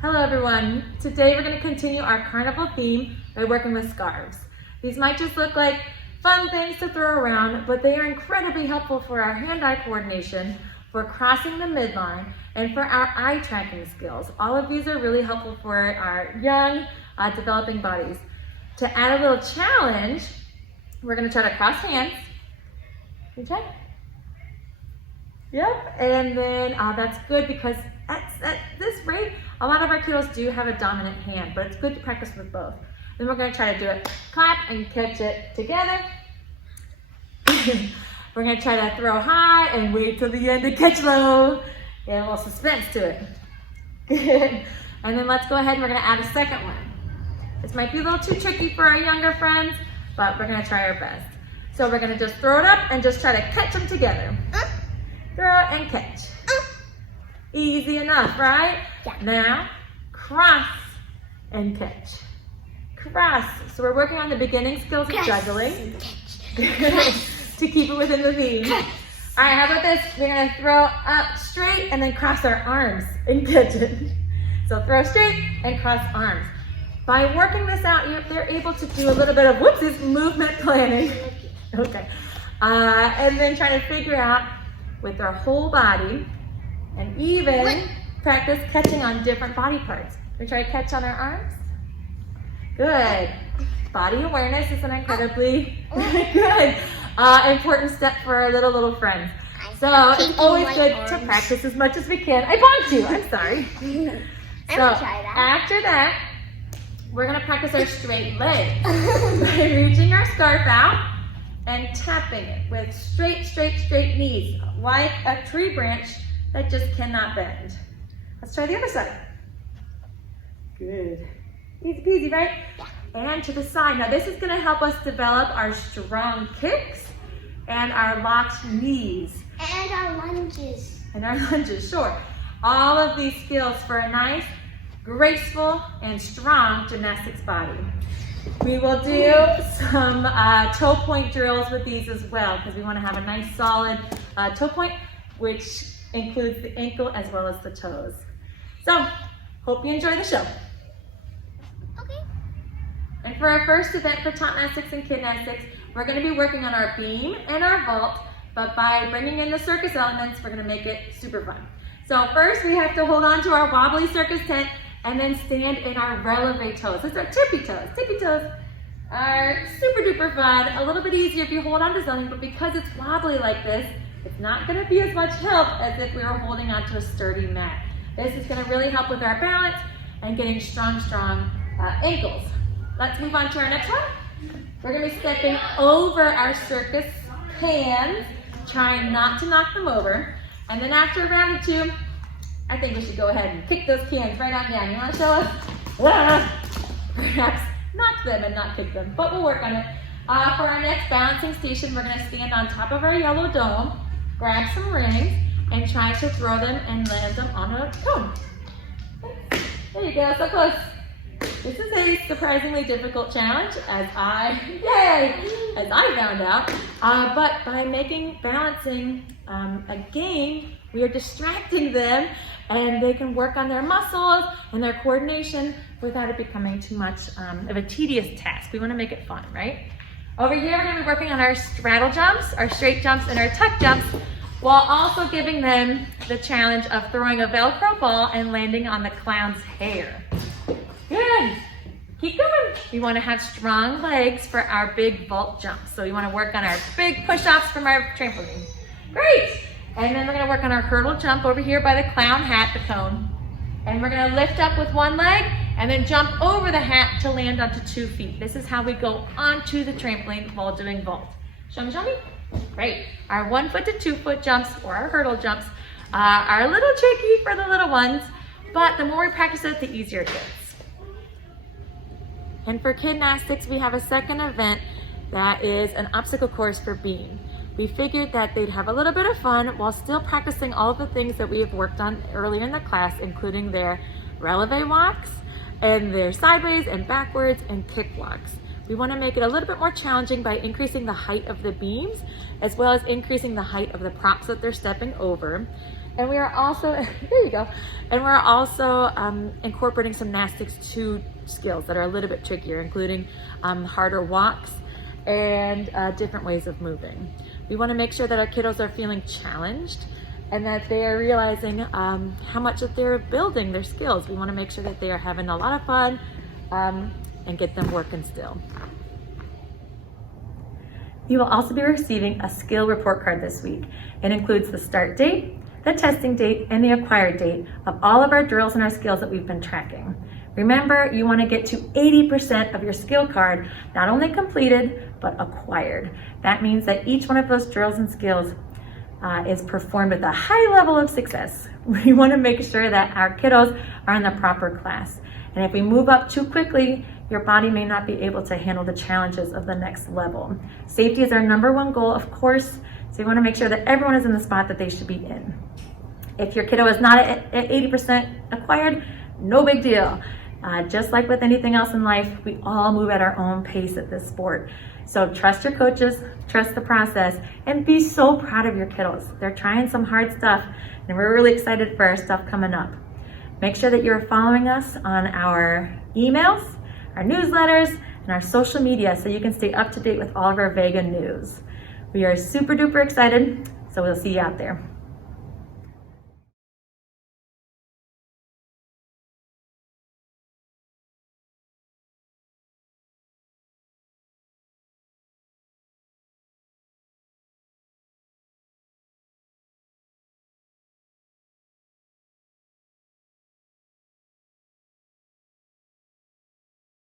Hello everyone. Today we're going to continue our carnival theme by working with scarves. These might just look like fun things to throw around, but they are incredibly helpful for our hand-eye coordination, for crossing the midline, and for our eye tracking skills. All of these are really helpful for our young, developing bodies. To add a little challenge, we're going to try to cross hands. Can you try? Yep, and then that's good because at this rate, a lot of our kiddos do have a dominant hand, but it's good to practice with both. Then we're going to try to do it, clap and catch it together. We're going to try to throw high and wait till the end to catch low. Get a little suspense to it. Good. And then let's go ahead and we're going to add a second one. This might be a little too tricky for our younger friends, but we're going to try our best. So we're going to just throw it up and just try to catch them together. Throw and catch. Easy enough, right? Yeah. Now, cross and catch. Cross. So we're working on the beginning skills of juggling to keep it within the theme. All right, how about this? We're going to throw up straight and then cross our arms and catch it. So throw straight and cross arms. By working this out, they're able to do a little bit of whoopsies movement planning. Okay. And then try to figure out with their whole body and even practice catching on different body parts. We try to catch on our arms. Good. Body awareness is an incredibly good, important step for our little friends. So it's always good to practice as much as we can. I bonked you. I'm sorry. So after that, we're going to practice our straight leg by reaching our scarf out and tapping it with straight knees, like a tree branch that just cannot bend. Let's try the other side. Good. Easy peasy, right? And to the side. Now this is going to help us develop our strong kicks and our locked knees. And our lunges. And our lunges, sure. All of these skills for a nice, graceful, and strong gymnastics body. We will do some toe point drills with these as well because we want to have a nice solid toe point, which includes the ankle as well as the toes. So, hope you enjoy the show. Okay. And for our first event for Top Nastics and Kid Nastics, we're going to be working on our beam and our vault, but by bringing in the circus elements, we're going to make it super fun. So first we have to hold on to our wobbly circus tent and then stand in our releve toes. Those are tippy toes. Tippy toes are super duper fun. A little bit easier if you hold on to something, but because it's wobbly like this, it's not going to be as much help as if we were holding onto a sturdy mat. This is going to really help with our balance and getting strong ankles. Let's move on to our next one. We're going to be stepping over our circus cans, trying not to knock them over. And then after a round or two, I think we should go ahead and kick those cans right on down. You want to show us? Perhaps knock them and not kick them, but we'll work on it. For our next balancing station, we're going to stand on top of our yellow dome, grab some rings, and try to throw them and land them on a cone. There you go, so close. This is a surprisingly difficult challenge, as I found out. But by making balancing a game, we are distracting them, and they can work on their muscles and their coordination without it becoming too much of a tedious task. We want to make it fun, right? Over here, we're going to be working on our straddle jumps, our straight jumps, and our tuck jumps, while also giving them the challenge of throwing a Velcro ball and landing on the clown's hair. Good. Keep going. We want to have strong legs for our big vault jumps. So we want to work on our big push-ups from our trampoline. Great. And then we're going to work on our hurdle jump over here by the clown hat, the cone. And we're going to lift up with one leg and then jump over the hat to land onto 2 feet. This is how we go onto the trampoline while doing vault. Show me. Great. Our 1 foot to 2 foot jumps, or our hurdle jumps, are a little tricky for the little ones, but the more we practice it, the easier it gets. And for Kid Nastics, we have a second event that is an obstacle course for beam. We figured that they'd have a little bit of fun while still practicing all of the things that we have worked on earlier in the class, including their releve walks, and their sideways and backwards and kick walks. We want to make it a little bit more challenging by increasing the height of the beams, as well as increasing the height of the props that they're stepping over. And we are also, there you go. And we're also incorporating some Nastics 2 skills that are a little bit trickier, including harder walks and different ways of moving. We want to make sure that our kiddos are feeling challenged and that they are realizing how much that they're building their skills. We want to make sure that they are having a lot of fun and get them working still. You will also be receiving a skill report card this week. It includes the start date, the testing date, and the acquired date of all of our drills and our skills that we've been tracking. Remember, you want to get to 80% of your skill card, not only completed, but acquired. That means that each one of those drills and skills is performed with a high level of success. We want to make sure that our kiddos are in the proper class. And if we move up too quickly, your body may not be able to handle the challenges of the next level. Safety is our #1 goal, of course, so you want to make sure that everyone is in the spot that they should be in. If your kiddo is not at 80% acquired, no big deal. Just like with anything else in life, we all move at our own pace at this sport. So trust your coaches, trust the process, and be so proud of your kiddos. They're trying some hard stuff, and we're really excited for our stuff coming up. Make sure that you're following us on our emails, our newsletters, and our social media so you can stay up to date with all of our Vega news. We are super duper excited, so we'll see you out there.